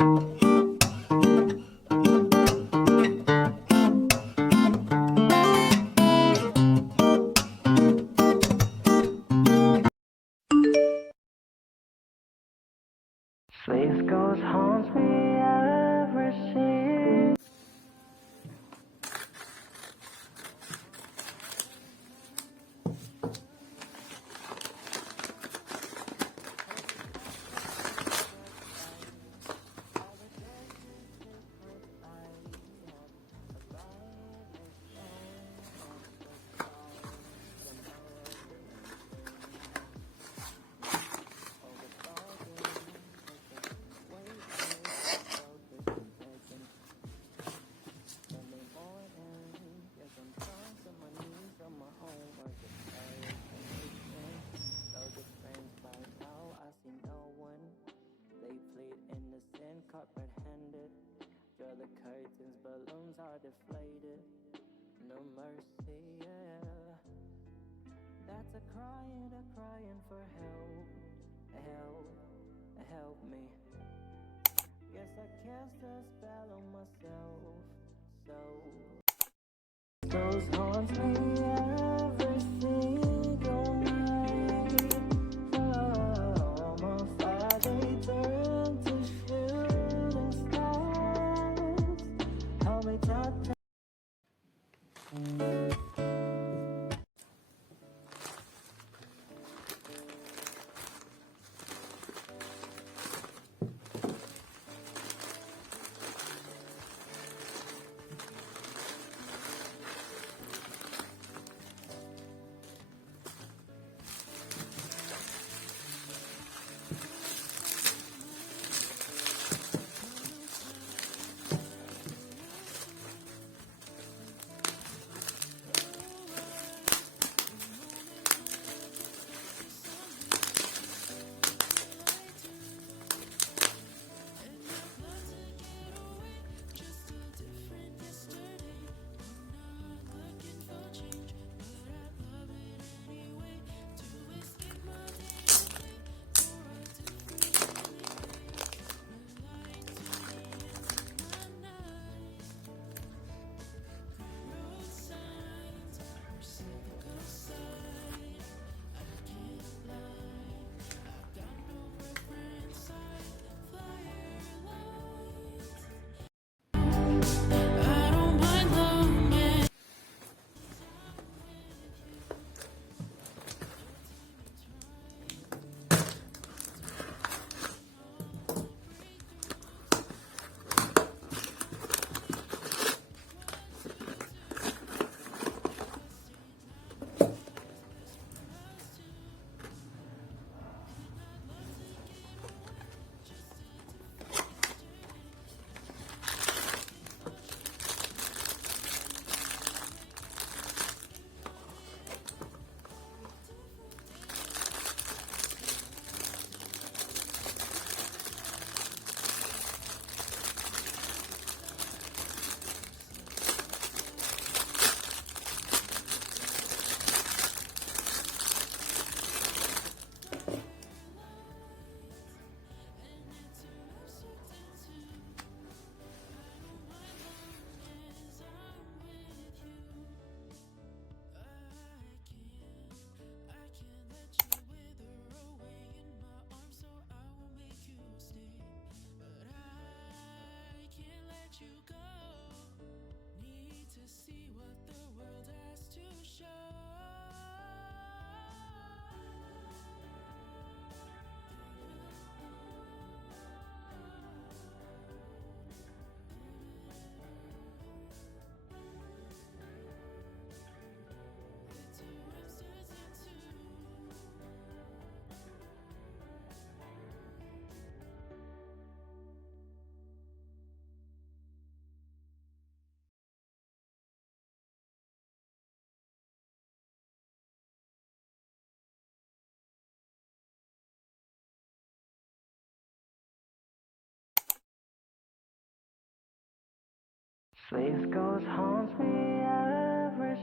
Sleep ghost haunts me every scene. Carpet-handed, draw the curtains, balloons are deflated. No mercy, yeah. That's a crying for help me. Guess I cast a spell on myself, so those haunts me every single night. From afar they turn to shooting stars. Help me tap. Sleep ghost haunts me every.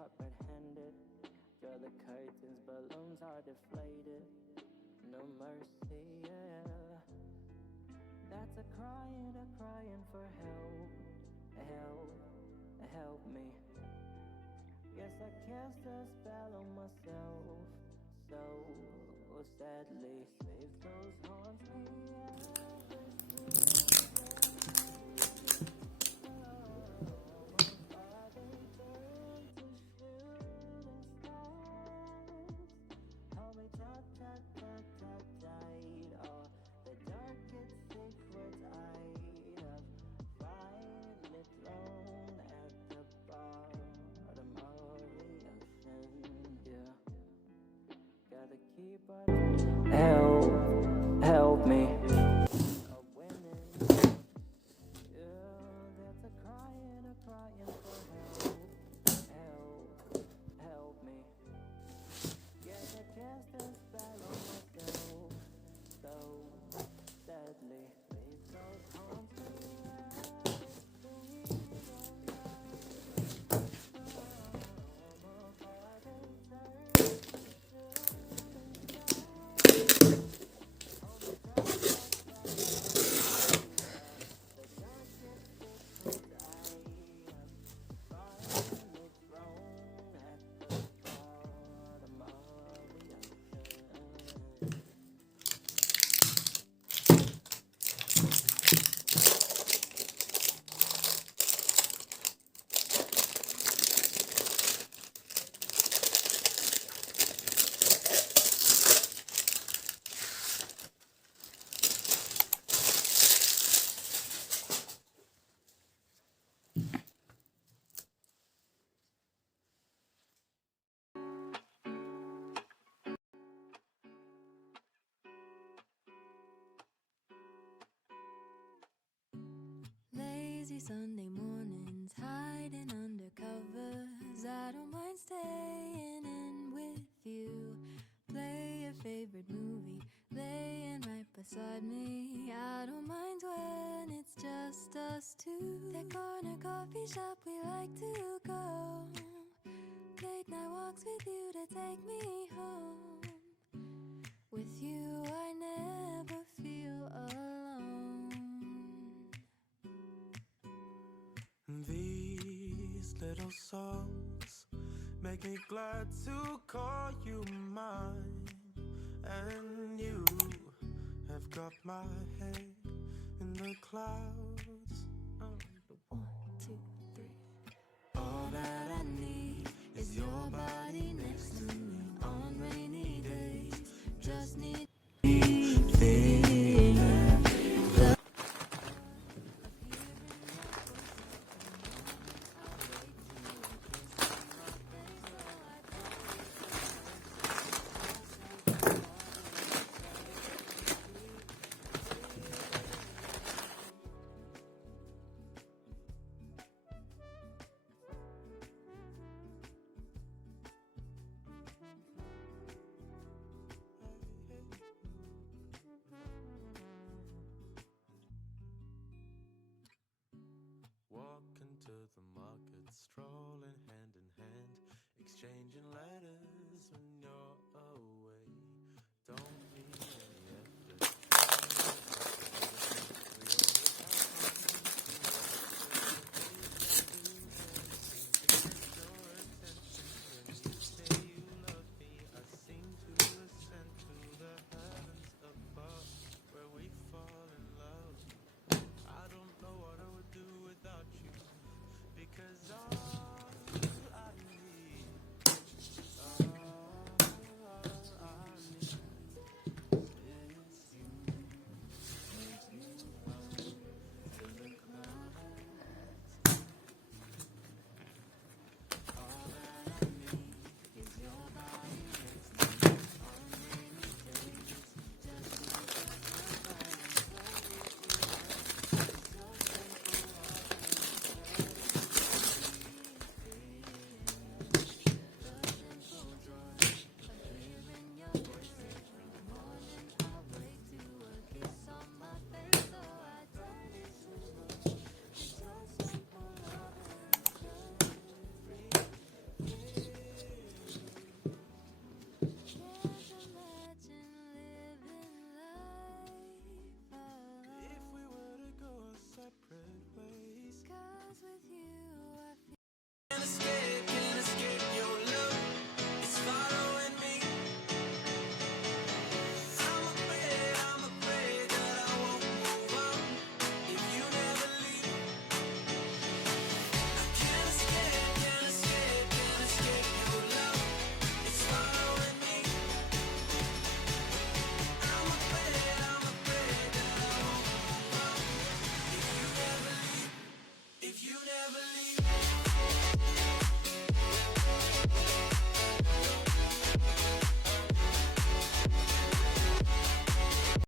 comprehend it. Draw the curtains, balloons are deflated. No mercy, yeah. That's a crying for help. Help me. Guess I cast a spell on myself. So sadly, faith goes haunts me. Help me. That's a crying for help me. Yes, I cast a spell on myself. So sadly, faith goes haunts me. Lazy Sunday mornings, hiding under covers. I don't mind staying in with you. Play your favorite movie, laying right beside me. I don't mind when it's just us two. That corner coffee shop we like to go. Late night walks with you to take me home. With you I never feel alone. These little songs make me glad to call you mine. And you have got my head in the clouds. 1, 2, 3. All that I need is your body next to me on rainy days. Just need walking to the market, strolling hand in hand, exchanging letters when you're away. Don't need any effort. Say you love me, I seem to ascend to the heavens above, where we fall in love. I don't know what I would do without you, because all I need, all I need is you. To the clouds. All that I need is your body next to me on rainy days. Just to touch my body slowly through so simple. Can't escape.